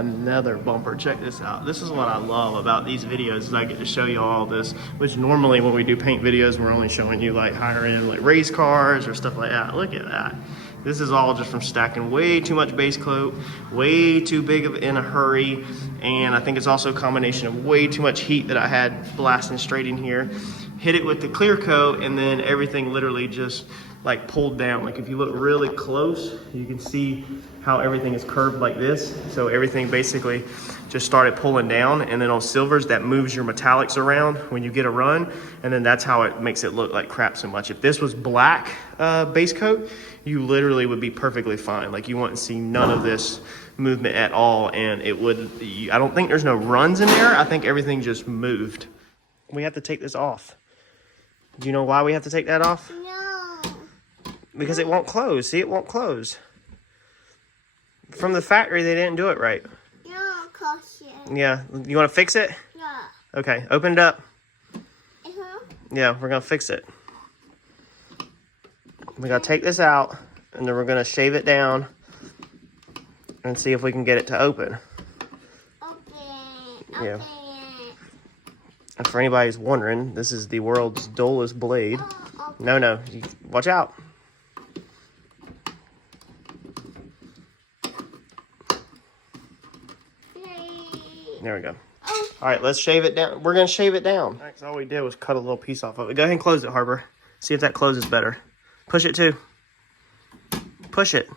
another bumper. Check this out. This is what I love about these videos, is I get to show you all this, which normally when we do paint videos, we're only showing you like higher end, like race cars or stuff like that. Look at that. This is all just from stacking way too much base coat, way too big of in a hurry, and I think it's also a combination of way too much heat that I had blasting straight in here. Hit it with the clear coat, and then everything literally just like pulled down. Like if you look really close, you can see how everything is curved like this. So everything basically just started pulling down, and then on silvers that moves your metallics around when you get a run, and then that's how it makes it look like crap so much. If this was black base coat, you literally would be perfectly fine. Like you wouldn't see none of this movement at all, and it would, I don't think there's no runs in there. I think everything just moved. We have to take this off. Do you know why we have to take that off? No. Because it won't close. See, it won't close. From the factory, they didn't do it right. No, caution. Yeah. You want to fix it? Yeah. Okay, open it up. Uh-huh. Yeah, we're going to fix it. We got to take this out, and then we're going to shave it down and see if we can get it to open. Open. Yeah. Open. And for anybody who's wondering, this is the world's dullest blade. No, watch out. There we go. All right, let's shave it down. We're going to shave it down. That's all we did was cut a little piece off of it. Go ahead and close it, Harbor. See if that closes better. Push it too. Push it.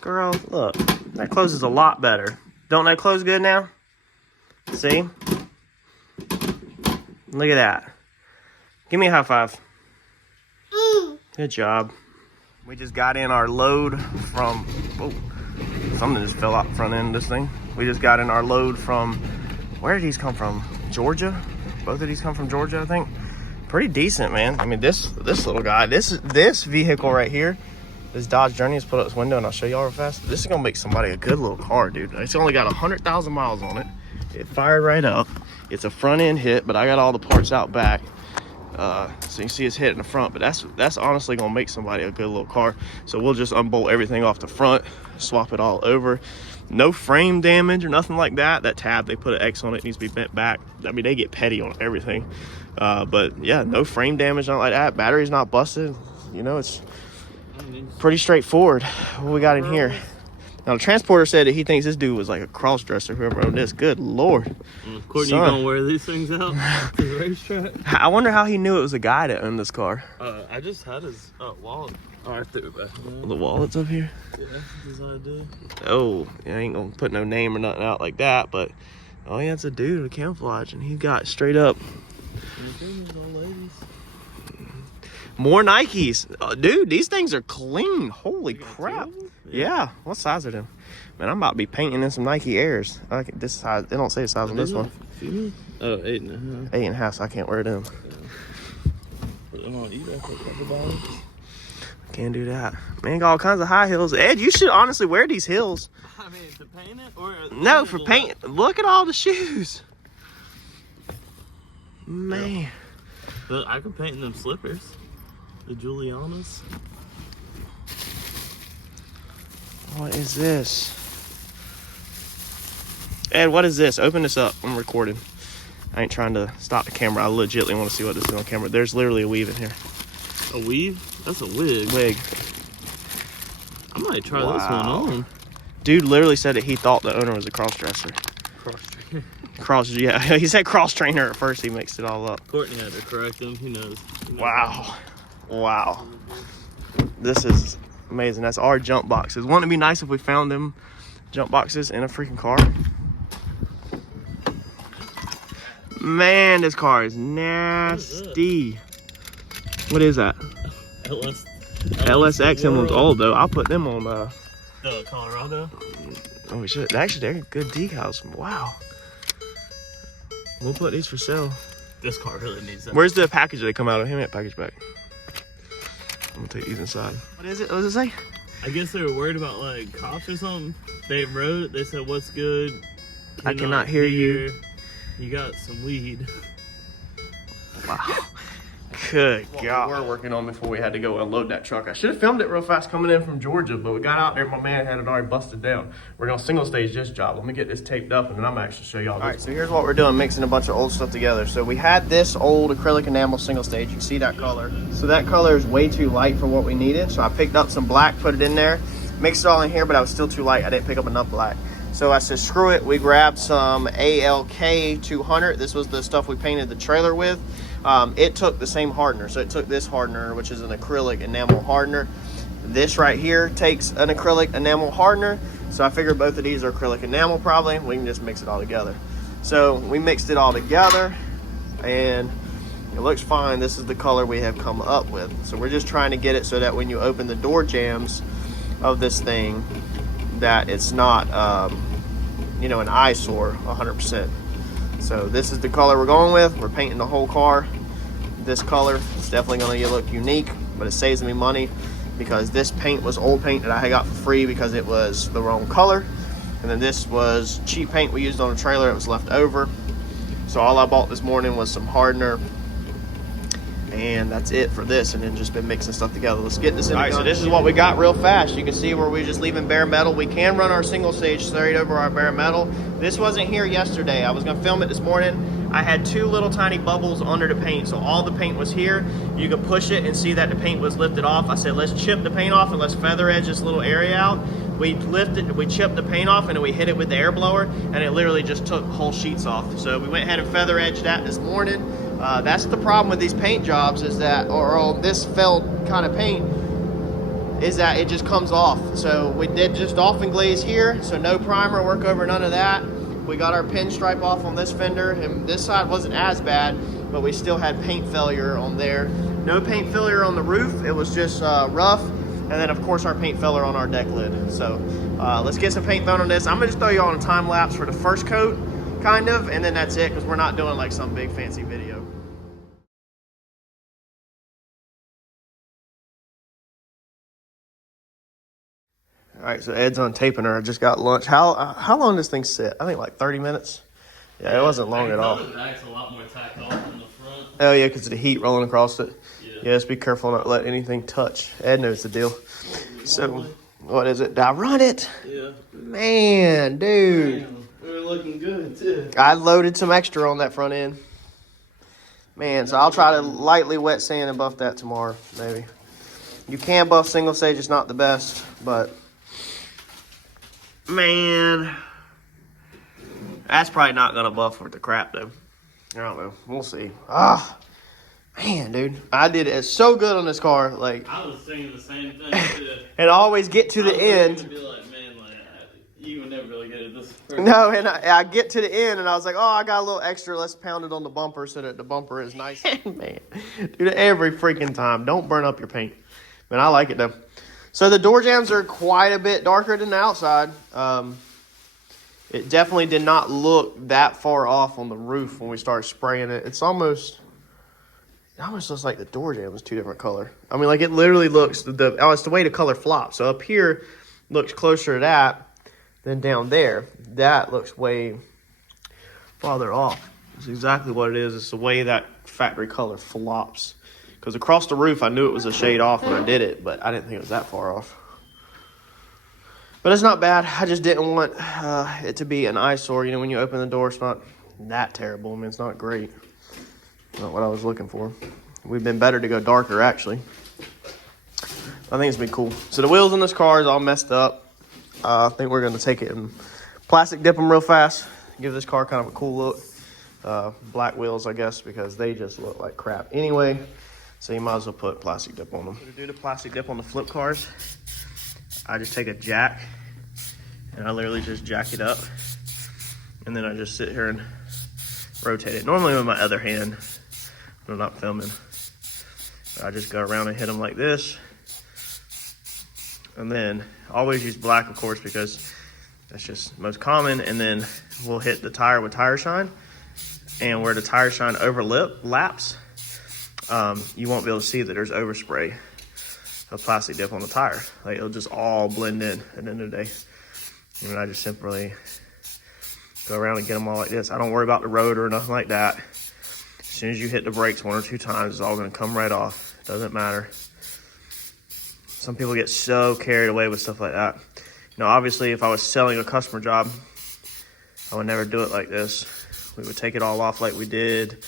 Girl, look. That closes a lot better. Don't that close good now? See? Look at that. Give me a high five. Good job. We just got in our load from... Oh, something just fell out front end of this thing. We just got in our load from... Where did these come from? Georgia? Both of these come from Georgia, I think. Pretty decent, man. I mean, this little guy, this vehicle right here, this Dodge Journey, let's put up this window and I'll show y'all real fast. This is gonna make somebody a good little car, dude. It's only got 100,000 miles on it. It fired right up. It's a front end hit, but I got all the parts out back. So you can see it's hit in the front, but that's honestly gonna make somebody a good little car. So we'll just unbolt everything off the front, swap it all over. No frame damage or nothing like that. That tab, they put an X on it, needs to be bent back. I mean, they get petty on everything. But yeah, no frame damage, not like that. Battery's not busted. You know, it's pretty straightforward. What we got in here? Now, the transporter said that he thinks this dude was like a cross-dresser, whoever owned this. Good Lord. Courtney, you gonna wear these things out to the racetrack? I wonder how he knew it was a guy that owned this car. I just had his wallet. Oh, I threw it back. The wallet's up here? Yeah, that's what I did. Oh, I ain't gonna put no name or nothing out like that, but oh yeah, it's a dude with camouflage, and he got straight up. More Nikes. Dude, these things are clean. Holy crap. Yeah. What size are them? Man, I'm about to be painting in some Nike Airs. This size, they don't say the size on this one. Oh, 8.5. 8.5, so I can't wear them. Put them on eBay for a couple dollars. Can't do that. Man, got all kinds of high heels. Ed, you should honestly wear these heels. I mean, to paint it? Or no, for paint. Look at all the shoes. Man. Yeah. But I could paint in them slippers. The Julianas. What is this? Ed, what is this? Open this up. I'm recording. I ain't trying to stop the camera. I legitimately want to see what this is on camera. There's literally a weave in here. A weave? That's a wig. Wig. I might try this one on. Dude literally said that he thought the owner was a cross-dresser. Cross-trainer. Yeah. He said cross-trainer at first. He mixed it all up. Courtney had to correct him. He knows. Wow. This is amazing. That's our jump boxes. Wouldn't it be nice if we found them jump boxes in a freaking car? Man, this car is nasty. What is that? LSX emblems. Oh, though. I'll put them on the Colorado. Oh, we should. Actually, they're good decals. Wow. We'll put these for sale. This car really needs that. Where's the package they come out of? Hand me that package back. I'm gonna take these inside. What is it? What does it say? I guess they were worried about like cops or something. They wrote it. They said, "What's good? I cannot hear you. You got some weed." Wow. Good God. We were working on before we had to go unload that truck. I should have filmed it real fast coming in from Georgia, but we got out there and my man had it already busted down. We're gonna single stage this job. Let me get this taped up and then I'm gonna actually show y'all this. All right, so here's what we're doing, mixing a bunch of old stuff together. So we had this old acrylic enamel single stage. You can see that color. So that color is way too light for what we needed. So I picked up some black, put it in there, mixed it all in here, but I was still too light. I didn't pick up enough black. So I said, screw it. We grabbed some ALK 200. This was the stuff we painted the trailer with. It took the same hardener. So it took this hardener, which is an acrylic enamel hardener. This right here takes an acrylic enamel hardener. So I figured both of these are acrylic enamel probably. We can just mix it all together. So we mixed it all together and it looks fine. This is the color we have come up with. So we're just trying to get it so that when you open the door jambs of this thing, that it's not, you know, an eyesore 100%. So this is the color we're going with. We're painting the whole car this color. It's definitely going to look unique, but it saves me money because this paint was old paint that I got for free because it was the wrong color. And then this was cheap paint we used on a trailer. It was left over. So all I bought this morning was some hardener. And that's it for this, and then just been mixing stuff together. Let's get this in. All right, so this is what we got real fast. You can see where we're just leaving bare metal. We can run our single stage straight over our bare metal. This wasn't here yesterday. I was gonna film it this morning. I had two little tiny bubbles under the paint, so all the paint was here. You could push it and see that the paint was lifted off. I said, let's chip the paint off and let's feather edge this little area out. We lifted, we chipped the paint off, and then we hit it with the air blower, and it literally just took whole sheets off. So we went ahead and feather edged that this morning. That's the problem with these paint jobs is that, or on this felt kind of paint, is that it just comes off. So we did just off and glaze here, so no primer, work over none of that. We got our pinstripe off on this fender, and this side wasn't as bad, but we still had paint failure on there. No paint failure on the roof, it was just rough. And then of course our paint failure on our deck lid. So let's get some paint thrown on this. I'm gonna just throw you on a time lapse for the first coat, kind of, and then that's it, because we're not doing like some big fancy video. All right, so Ed's untaping her. I just got lunch. How long does this thing sit? I think like 30 minutes. Yeah, it wasn't long at all. The back's a lot more tacked off than the front. Oh yeah, because of the heat rolling across it. Yeah, just be careful not to let anything touch. Ed knows the deal. So, what is it? Did I run it? Yeah. Man, dude. Damn, we were looking good too. I loaded some extra on that front end. Man, so I'll try to lightly wet sand and buff that tomorrow, maybe. You can buff single stage, it's not the best, but man, that's probably not gonna buff with the crap though. I don't know. We'll see. Man, dude, I did it so good on this car. Like I was saying the same thing too. And I always get to the end. Be like, man, like, you would never really get it this first. No, and I get to the end and I was like, oh, I got a little extra. Let's pound it on the bumper so that the bumper is nice. Man, dude, every freaking time. Don't burn up your paint. Man, I like it though. So the door jambs are quite a bit darker than the outside. It definitely did not look that far off on the roof when we started spraying it. It almost looks like the door jamb is two different color. I mean, like it literally looks, it's the way the color flops. So up here looks closer to that than down there. That looks way farther off. It's exactly what it is. It's the way that factory color flops. Because across the roof, I knew it was a shade off when I did it, but I didn't think it was that far off. But it's not bad. I just didn't want it to be an eyesore. You know, when you open the door, it's not that terrible. I mean, it's not great. Not what I was looking for. We've been better to go darker, actually. I think it's been cool. So the wheels on this car is all messed up. I think we're going to take it and plastic dip them real fast. Give this car kind of a cool look. Black wheels, I guess, because they just look like crap anyway. So you might as well put plastic dip on them. To do the plastic dip on the flip cars, I just take a jack and I literally just jack it up. And then I just sit here and rotate it. Normally with my other hand when I'm not filming. I just go around and hit them like this. And then always use black, of course, because that's just most common. And then we'll hit the tire with tire shine. And where the tire shine overlaps, you won't be able to see that there's overspray of plastic dip on the tire. Like it'll just all blend in at the end of the day. And I just simply go around and get them all like this. I don't worry about the road or nothing like that. It's soon as you hit the brakes 1 or 2 times, it's all gonna come right off. Doesn't matter. Some people get so carried away with stuff like that. You know, obviously if I was selling a customer job, I would never do it like this. We would take it all off like we did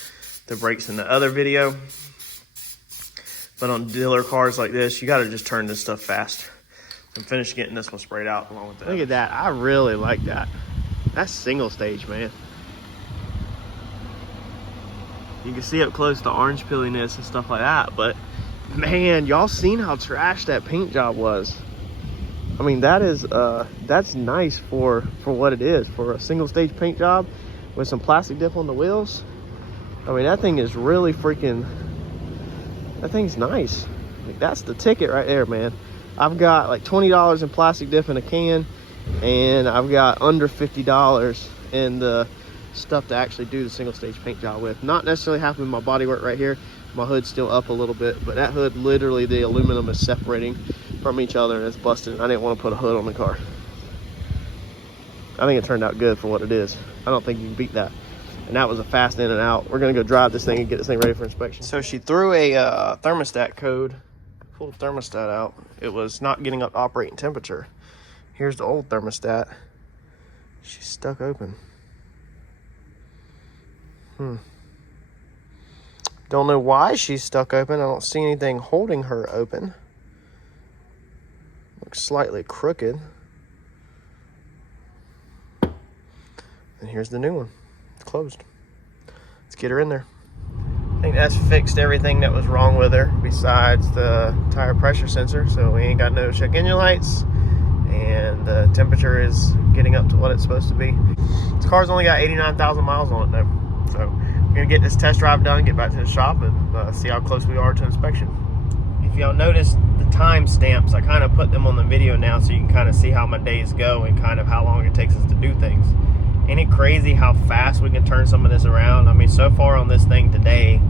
the brakes in the other video. But on dealer cars like this, you gotta just turn this stuff fast. I'm finished getting this one sprayed out along with that. Look at that, I really like that. That's single stage, man. You can see up close the orange peeliness and stuff like that, but man, y'all seen how trash that paint job was. I mean, that is that's nice for what it is, for a single stage paint job with some plastic dip on the wheels. I mean, that thing is really freaking, that thing's nice. Like, that's the ticket right there, man. I've got like $20 in plastic dip in a can, and I've got under $50 in the stuff to actually do the single stage paint job with. Not necessarily happy with my bodywork right here. My hood's still up a little bit, but that hood, literally the aluminum is separating from each other and it's busted. I didn't want to put a hood on the car. I think it turned out good for what it is. I don't think you can beat that. And that was a fast in and out. We're gonna go drive this thing and get this thing ready for inspection. So she threw a thermostat code, pulled the thermostat out. It was not getting up to operating temperature. Here's the old thermostat. She's stuck open. Don't know why she's stuck open. I don't see anything holding her open. Looks slightly crooked. And here's the new one. It's closed. Let's get her in there. I think that's fixed everything that was wrong with her besides the tire pressure sensor. So we ain't got no check engine lights, and the temperature is getting up to what it's supposed to be. This car's only got 89,000 miles on it though. So we're gonna get this test drive done, get back to the shop, and see how close we are to inspection. If y'all notice the time stamps, I kind of put them on the video now so you can kind of see how my days go and kind of how long it takes us to do things. Ain't it crazy how fast we can turn some of this around? I mean, so far on this thing today,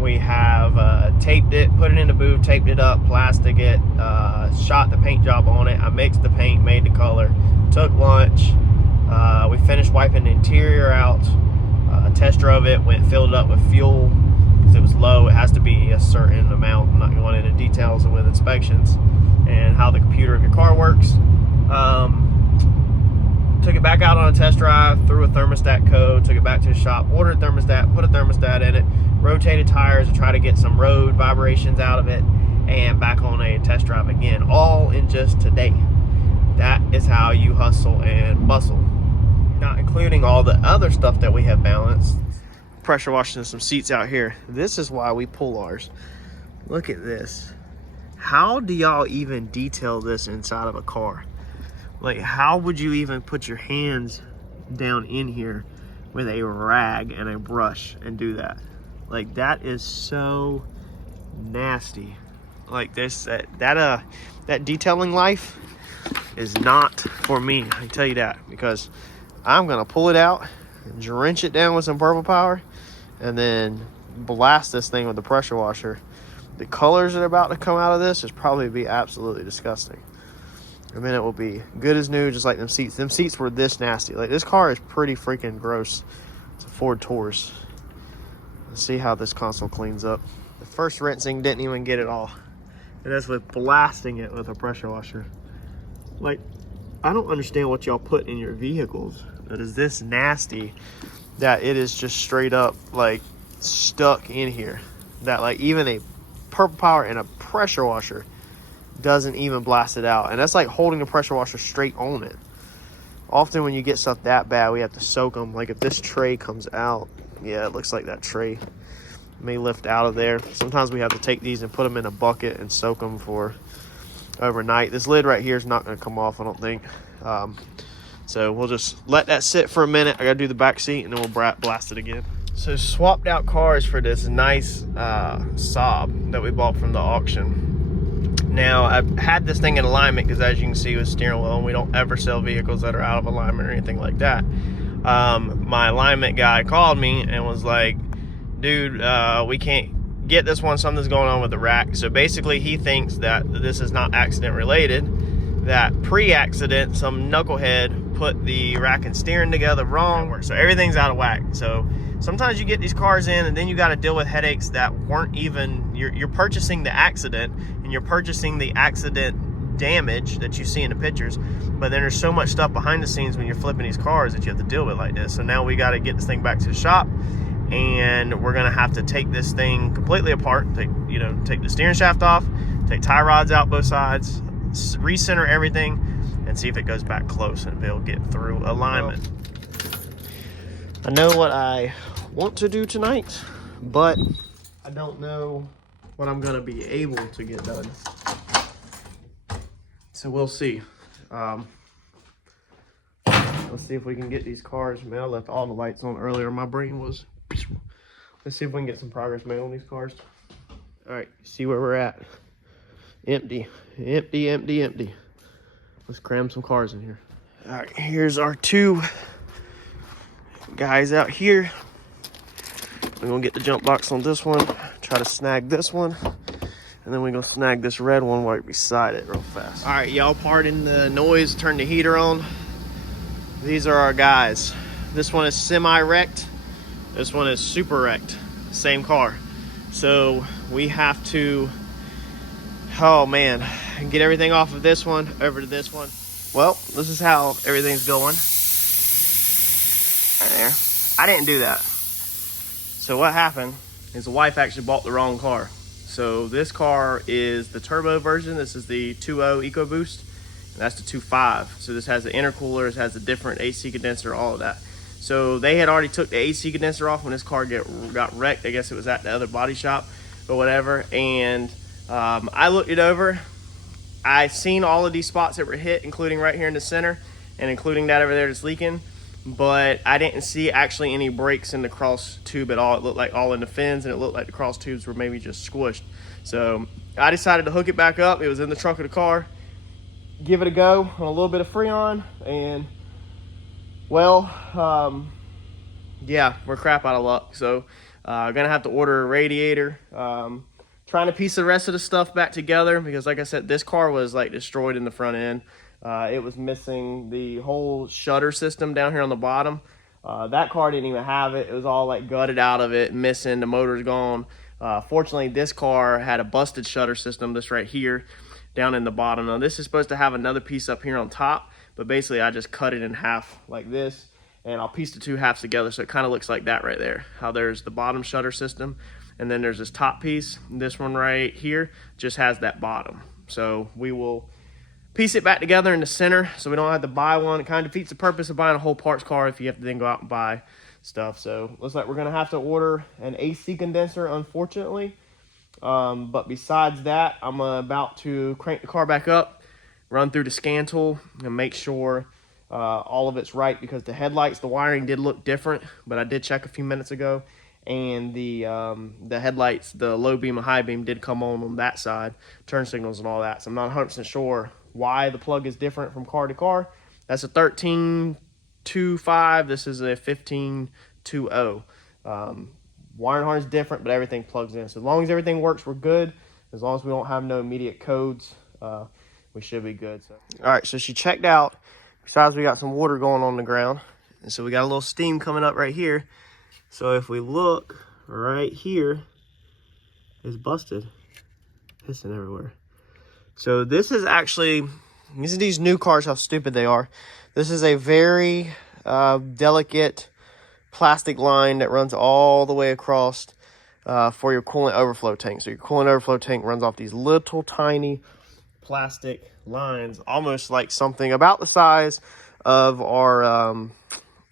we have taped it, put it in the booth, taped it up, plastic it, shot the paint job on it. I mixed the paint, made the color, took lunch. We finished wiping the interior out. Test drove it, filled it up with fuel because it was low. It has to be a certain amount. I'm not going into details with inspections and how the computer of your car works. Took it back out on a test drive, threw a thermostat code, took it back to the shop, ordered a thermostat, put a thermostat in it, rotated tires to try to get some road vibrations out of it, and back on a test drive again, all in just today. That is how you hustle and bustle. Not including all the other stuff that we have balanced. Pressure washing some seats out here. This is why we pull ours. Look at this. How do y'all even detail this inside of a car? Like, how would you even put your hands down in here with a rag and a brush and do that? Like, that is so nasty. Like this, that detailing life is not for me. I can tell you that, because I'm gonna pull it out, drench it down with some purple power, and then blast this thing with the pressure washer. The colors that are about to come out of this is probably be absolutely disgusting. And then it will be good as new, just like them seats. Them seats were this nasty. Like, this car is pretty freaking gross. It's a Ford Taurus. Let's see how this console cleans up. The first rinsing didn't even get it all. And that's with blasting it with a pressure washer. Like, I don't understand what y'all put in your vehicles that is this nasty, that it is just straight up like stuck in here. That like even a purple power and a pressure washer doesn't even blast it out. And that's like holding the pressure washer straight on it. Often when you get stuff that bad, we have to soak them. Like if this tray comes out, yeah, it looks like that tray may lift out of there. Sometimes we have to take these and put them in a bucket and soak them for overnight. This lid right here is not going to come off, I don't think. So we'll just let that sit for a minute. I got to do the back seat and then we'll blast it again. So swapped out cars for this nice Saab that we bought from the auction. Now, I've had this thing in alignment because, as you can see with steering wheel, and we don't ever sell vehicles that are out of alignment or anything like that. My alignment guy called me and was like, dude, we can't get this one. Something's going on with the rack. So basically, he thinks that this is not accident related, that pre-accident, some knucklehead put the rack and steering together wrong. So everything's out of whack. So sometimes you get these cars in and then you got to deal with headaches that weren't even, you're purchasing the accident and you're purchasing the accident damage that you see in the pictures, but then there's so much stuff behind the scenes when you're flipping these cars that you have to deal with like this. So now we got to get this thing back to the shop, and we're gonna have to take this thing completely apart, take the steering shaft off, take tie rods out both sides, recenter everything, and see if it goes back close and it'll get through alignment. I know what I want to do tonight, but I don't know what I'm gonna be able to get done. So we'll see. Let's see if we can get these cars. Man, I left all the lights on earlier. My brain was... Let's see if we can get some progress made on these cars. All right, see where we're at. Empty, empty, empty, empty. Let's cram some cars in here. All right, here's our two guys out here. We're gonna get the jump box on this one, try to snag this one, and then we're gonna snag this red one right beside it real fast. All right, y'all, pardon the noise, turn the heater on. These are our guys. This one is semi-wrecked. This one is super wrecked. Same car. So we have to, oh man, get everything off of this one over to this one. Well, this is how everything's going. Right there. I didn't do that. So what happened is the wife actually bought the wrong car. So this car is the turbo version. This is the 2.0 EcoBoost, and that's the 2.5. So this has the intercooler, it has a different AC condenser, all of that. So they had already took the AC condenser off when this car got wrecked. I guess it was at the other body shop or whatever. And I looked it over. I seen all of these spots that were hit, including right here in the center and including that over there that's leaking. But I didn't see actually any breaks in the cross tube at all. It looked like all in the fins, and it looked like the cross tubes were maybe just squished. So I decided to hook it back up. It was in the trunk of the car. Give it a go on a little bit of Freon, and well, yeah, we're crap out of luck. So gonna have to order a radiator. Trying to piece the rest of the stuff back together, because like I said, this car was like destroyed in the front end. It was missing the whole shutter system down here on the bottom. That car didn't even have it. It was all like gutted out of it, missing, the motor's gone. Fortunately, this car had a busted shutter system, this right here, down in the bottom. Now this is supposed to have another piece up here on top, but basically I just cut it in half like this, and I'll piece the two halves together so it kind of looks like that right there. How there's the bottom shutter system, and then there's this top piece. This one right here just has that bottom. So we will piece it back together in the center so we don't have to buy one. It kind of defeats the purpose of buying a whole parts car if you have to then go out and buy stuff. So looks like we're gonna have to order an AC condenser, unfortunately. But besides that, I'm about to crank the car back up, run through the scan tool, and make sure all of it's right, because the headlights, the wiring did look different, but I did check a few minutes ago, and the headlights, the low beam and high beam did come on that side, turn signals and all that. So I'm not 100% sure why the plug is different from car to car. That's a 13.2.5. This is a 15.2.0. Wiring harness is different, but everything plugs in. So as long as everything works, we're good. As long as we don't have no immediate codes, we should be good. So. All right, so she checked out. Besides, we got some water going on the ground. And so we got a little steam coming up right here. So if we look right here, it's busted. Pissing everywhere. So this is actually, these are these new cars, how stupid they are. This is a very delicate plastic line that runs all the way across for your coolant overflow tank. So your coolant overflow tank runs off these little tiny plastic lines, almost like something about the size of our,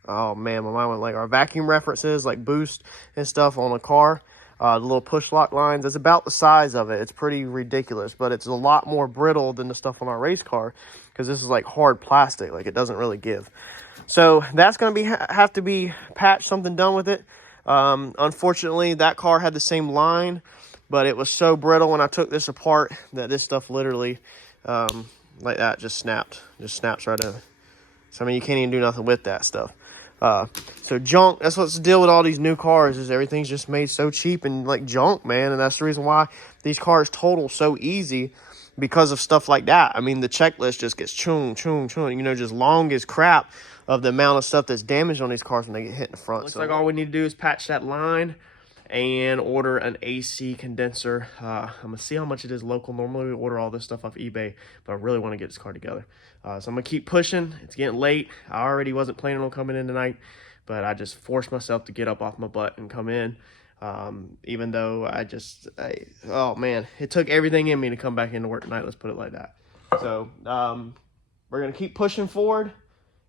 oh man, my mind went like our vacuum references, like boost and stuff on a car. The little push lock lines, it's about the size of it. It's pretty ridiculous, but it's a lot more brittle than the stuff on our race car, because this is like hard plastic, like it doesn't really give. So that's going to have to be patched, something done with it. Unfortunately, that car had the same line, but it was so brittle when I took this apart that this stuff literally, like that, just snapped. Just snaps right over. So, I mean, you can't even do nothing with that stuff. So junk, that's what's the deal with all these new cars, is everything's just made so cheap and like junk, man. And that's the reason why these cars total so easy, because of stuff like that. I mean, the checklist just gets just long as crap. of the amount of stuff that's damaged on these cars when they get hit in the front. Looks like all we need to do is patch that line and order an AC condenser. I'm gonna see how much it is local. Normally we order all this stuff off eBay, but I really want to get this car together. So I'm gonna keep pushing. It's getting late. I already wasn't planning on coming in tonight, but I just forced myself to get up off my butt and come in. Even though oh man, it took everything in me to come back into work tonight. Let's put it like that. So we're gonna keep pushing forward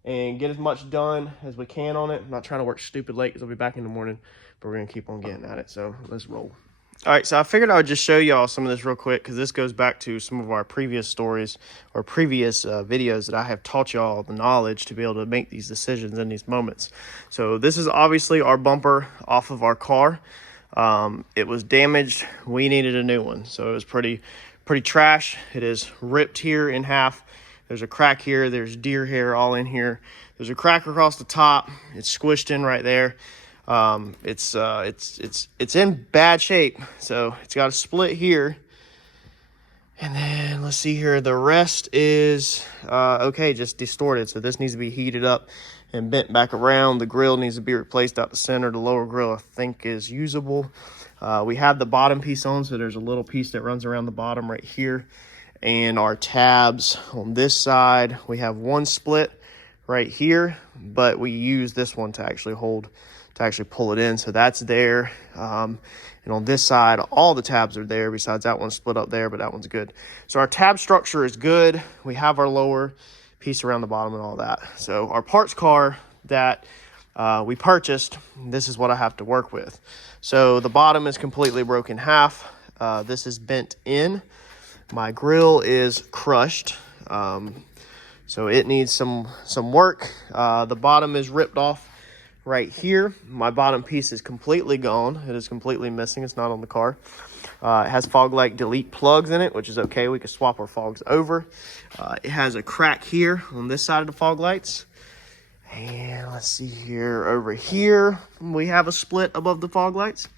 and get as much done as we can on it. I'm not trying to work stupid late because I'll be back in the morning, but we're going to keep on getting at it. So let's roll. All right, so I figured I would just show y'all some of this real quick because this goes back to some of our previous stories or previous videos that I have taught y'all the knowledge to be able to make these decisions in these moments. So this is obviously our bumper off of our car. It was damaged. We needed a new one. So it was pretty trash. It is ripped here in half. There's a crack here. There's deer hair all in here. There's a crack across the top. It's squished in right there. It's in bad shape. So it's got a split here. And then let's see here. The rest is okay, just distorted. So this needs to be heated up and bent back around. The grill needs to be replaced out the center. The lower grill I think is usable. We have the bottom piece on, so there's a little piece that runs around the bottom right here. And our tabs on this side, we have one split right here, but we use this one to actually pull it in. So that's there. And on this side, all the tabs are there besides that one split up there, but that one's good. So our tab structure is good. We have our lower piece around the bottom and all that. So our parts car that we purchased, this is what I have to work with. So the bottom is completely broken in half. This is bent in. My grill is crushed, so it needs some work. The bottom is ripped off right here. My bottom piece is completely gone. It is completely missing. It's not on the car. It has fog light delete plugs in it, which is okay. We can swap our fogs over. It has a crack here on this side of the fog lights. And let's see here. Over here, we have a split above the fog lights.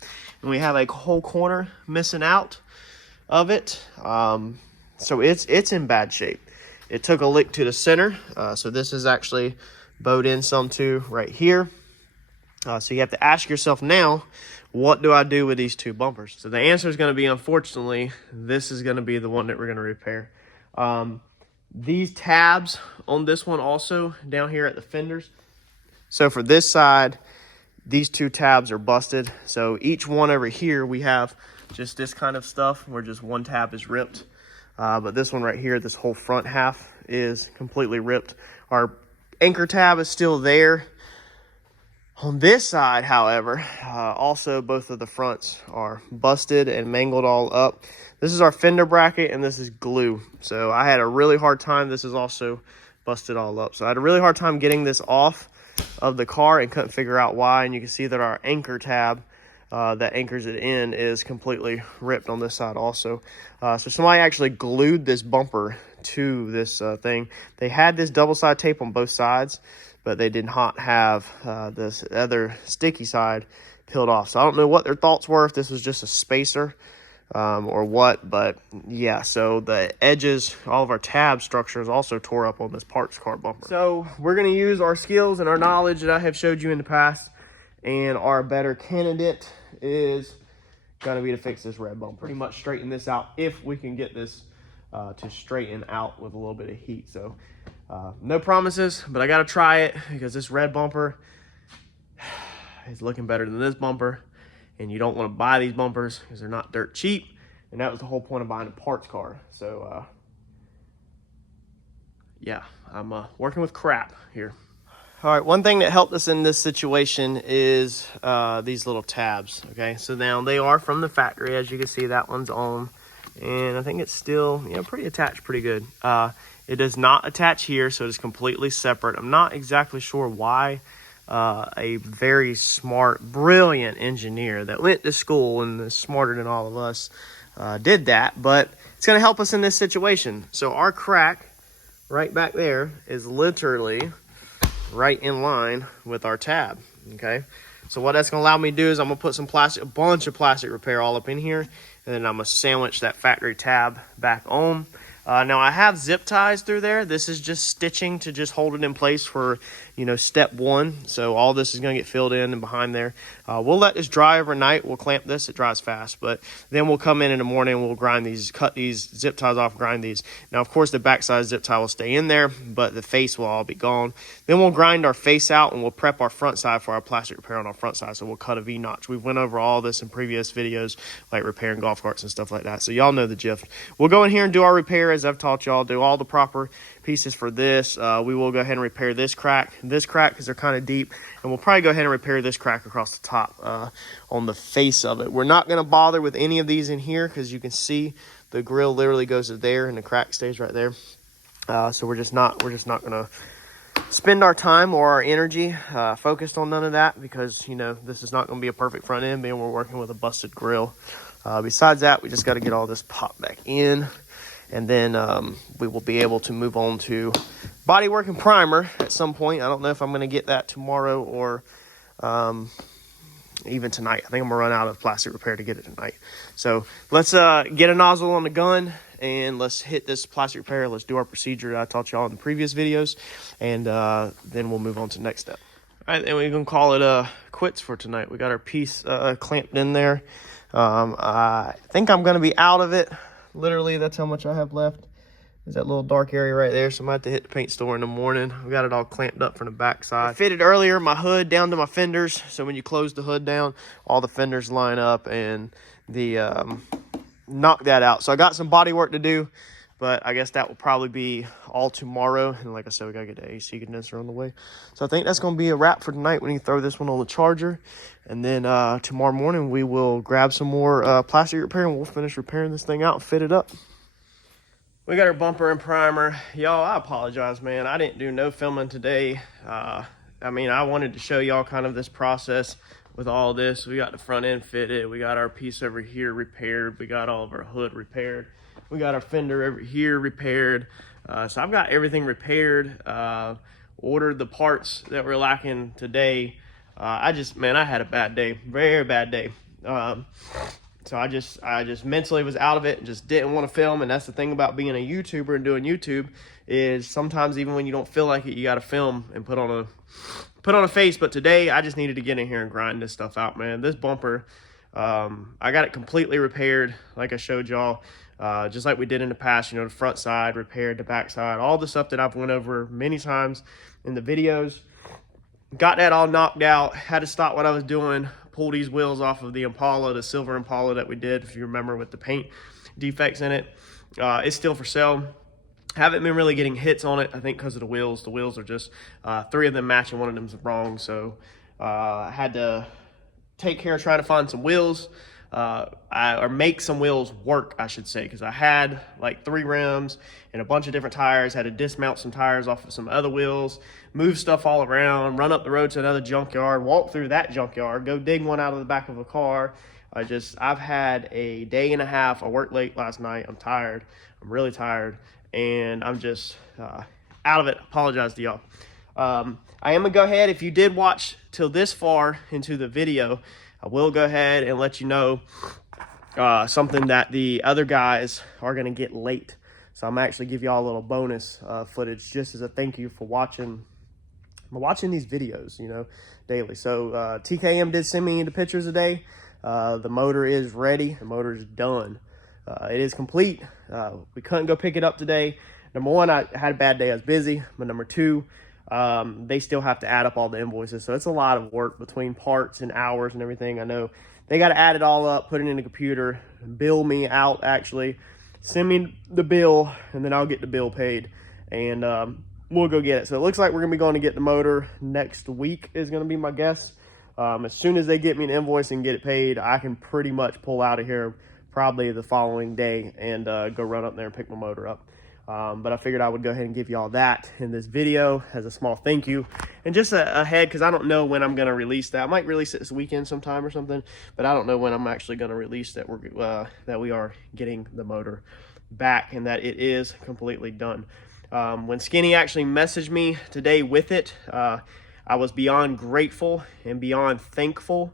And we have a whole corner missing out of it. So it's in bad shape. It took a lick to the center. So this is actually bowed in some too right here. So you have to ask yourself now, what do I do with these two bumpers? So the answer is going to be, unfortunately, this is going to be the one that we're going to repair. These tabs on this one also down here at the fenders. So for this side, these two tabs are busted. So each one over here, we have just this kind of stuff where just one tab is ripped. But this one right here, this whole front half is completely ripped. Our anchor tab is still there. On this side, however, also both of the fronts are busted and mangled all up. This is our fender bracket and this is glue. So I had a really hard time. This is also busted all up. So I had a really hard time getting this off of the car and couldn't figure out why. And you can see that our anchor tab that anchors it in is completely ripped on this side also. So somebody actually glued this bumper to this thing. They had this double-side tape on both sides, but they did not have this other sticky side peeled off. So I don't know what their thoughts were, if this was just a spacer or what, but yeah, so the edges, all of our tab structures also tore up on this parts car bumper. So we're going to use our skills and our knowledge that I have showed you in the past, and our better candidate is going to be to fix this red bumper. Pretty much straighten this out if we can get this to straighten out with a little bit of heat. So no promises, but I got to try it because this red bumper is looking better than this bumper. And you don't want to buy these bumpers because they're not dirt cheap. And that was the whole point of buying a parts car. So, yeah, I'm working with crap here. All right, one thing that helped us in this situation is these little tabs, okay? So now they are from the factory. As you can see, that one's on. And I think it's still, pretty attached pretty good. It does not attach here, so it is completely separate. I'm not exactly sure why. A very smart, brilliant engineer that went to school and is smarter than all of us did that, but it's going to help us in this situation. So our crack right back there is literally right in line with our tab, okay? So what that's going to allow me to do is I'm going to put some plastic, a bunch of plastic repair all up in here, and then I'm going to sandwich that factory tab back on. Now I have zip ties through there. This is just stitching to just hold it in place for, you know, step one. So all this is going to get filled in and behind there. We'll let this dry overnight. We'll clamp this. It dries fast. But then we'll come in the morning and we'll grind these, cut these zip ties off, grind these. Now, of course, the backside zip tie will stay in there, but the face will all be gone. Then we'll grind our face out and we'll prep our front side for our plastic repair on our front side. So we'll cut a V-notch. We've went over all this in previous videos, like repairing golf carts and stuff like that. So y'all know the gist. We'll go in here and do our repair as I've taught y'all. Do all the proper pieces for this. We will go ahead and repair this crack because they're kind of deep, and we'll probably go ahead and repair this crack across the top on the face of it. We're not going to bother with any of these in here because you can see the grill literally goes to there and the crack stays right there. So we're just not going to spend our time or our energy focused on none of that, because you know this is not going to be a perfect front end being we're working with a busted grill. Besides that, we just got to get all this popped back in, and then we will be able to move on to bodywork and primer at some point. I don't know if I'm going to get that tomorrow or even tonight. I think I'm going to run out of plastic repair to get it tonight. So let's get a nozzle on the gun and let's hit this plastic repair. Let's do our procedure that I taught y'all in the previous videos, and then we'll move on to the next step. All right, then we're going to call it quits for tonight. We got our piece clamped in there. I think I'm going to be out of it. Literally, that's how much I have left. There's that little dark area right there, so I'm going to have to hit the paint store in the morning. We got it all clamped up from the back side. I fitted earlier my hood down to my fenders, so when you close the hood down, all the fenders line up, and the knock that out. So I got some body work to do, but I guess that will probably be all tomorrow. And like I said, we got to get the AC condenser on the way. So I think that's going to be a wrap for tonight. We need to throw this one on the charger. And then tomorrow morning, we will grab some more plastic repair, and we'll finish repairing this thing out and fit it up. We got our bumper and primer. Y'all, I apologize, man. I didn't do no filming today. I mean, I wanted to show y'all kind of this process with all this. We got the front end fitted. We got our piece over here repaired. We got all of our hood repaired. We got our fender over here repaired. So I've got everything repaired. Ordered the parts that were lacking today. I had a bad day, very bad day. So I just mentally was out of it and just didn't want to film. And that's the thing about being a YouTuber and doing YouTube, is sometimes even when you don't feel like it, you got to film and put on a face. But today I just needed to get in here and grind this stuff out, man. This bumper, I got it completely repaired, like I showed y'all, just like we did in the past. You know, the front side repaired, the back side, all the stuff that I've went over many times in the videos. Got that all knocked out. Had to stop what I was doing, pull these wheels off of the Impala, the silver Impala that we did, if you remember, with the paint defects in it. It's still for sale. Haven't been really getting hits on it, I think because of the wheels. The wheels are just, 3 of them matching, one of them's wrong. So I had to take care of trying to find some wheels, or make some wheels work, I should say, because I had like 3 rims and a bunch of different tires. Had to dismount some tires off of some other wheels, move stuff all around, run up the road to another junkyard, walk through that junkyard, go dig one out of the back of a car. I've had a day and a half. I worked late last night. I'm tired. I'm really tired, and I'm just out of it. Apologize to y'all. I am gonna go ahead, if you did watch till this far into the video, I will go ahead and let you know something that the other guys are gonna get late. So I'm actually give y'all a little bonus footage just as a thank you for watching these videos, you know, daily. So TKM did send me the pictures today. The motor is ready. The motor is done. It is complete. We couldn't go pick it up today. Number one, I had a bad day. I was busy. But number two, they still have to add up all the invoices. So it's a lot of work between parts and hours and everything. I know they got to add it all up, put it in the computer, bill me out, actually. Send me the bill, and then I'll get the bill paid. And we'll go get it. So it looks like we're going to be going to get the motor next week is going to be my guess. As soon as they get me an invoice and get it paid, I can pretty much pull out of here probably the following day and go run up there and pick my motor up. But I figured I would go ahead and give y'all that in this video as a small thank you. And just ahead, because I don't know when I'm going to release that. I might release it this weekend sometime or something, but I don't know when I'm actually going to release that we are getting the motor back and that it is completely done. When Skinny actually messaged me today with it, I was beyond grateful and beyond thankful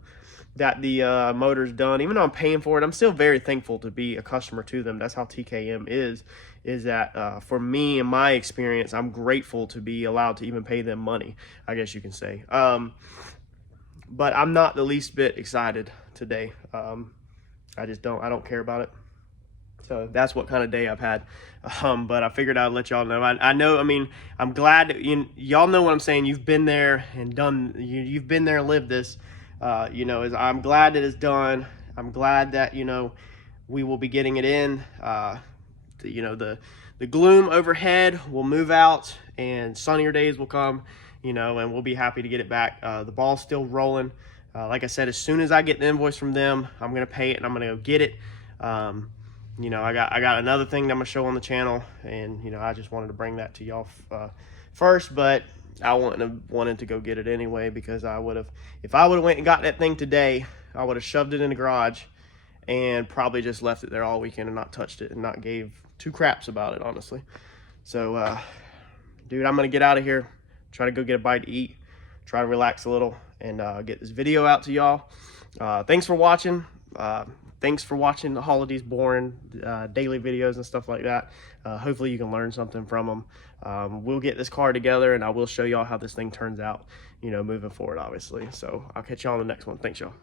that the motor's done. Even though I'm paying for it, I'm still very thankful to be a customer to them. That's how TKM is is that for me, in my experience, I'm grateful to be allowed to even pay them money, I guess you can say. But I'm not the least bit excited today. I don't care about it. So that's what kind of day I've had. But I figured I'd let y'all know. I know, I mean, I'm glad that y'all know what I'm saying. You've been there and done, you've been there and lived this. I'm glad that it's done. I'm glad that, we will be getting it in. The gloom overhead will move out and sunnier days will come, and we'll be happy to get it back. The ball's still rolling. Like I said, as soon as I get the invoice from them, I'm going to pay it and I'm going to go get it. I got another thing that I'm gonna show on the channel, and I just wanted to bring that to y'all first, but I wanted to go get it anyway, because if I would have went and got that thing today, I would have shoved it in the garage and probably just left it there all weekend and not touched it and not gave two craps about it, honestly. So dude, I'm gonna get out of here, try to go get a bite to eat, try to relax a little, and get this video out to y'all. Thanks for watching. Thanks for watching the Holidays Boring daily videos and stuff like that. Hopefully you can learn something from them. We'll get this car together and I will show y'all how this thing turns out, moving forward, obviously. So I'll catch y'all on the next one. Thanks, y'all.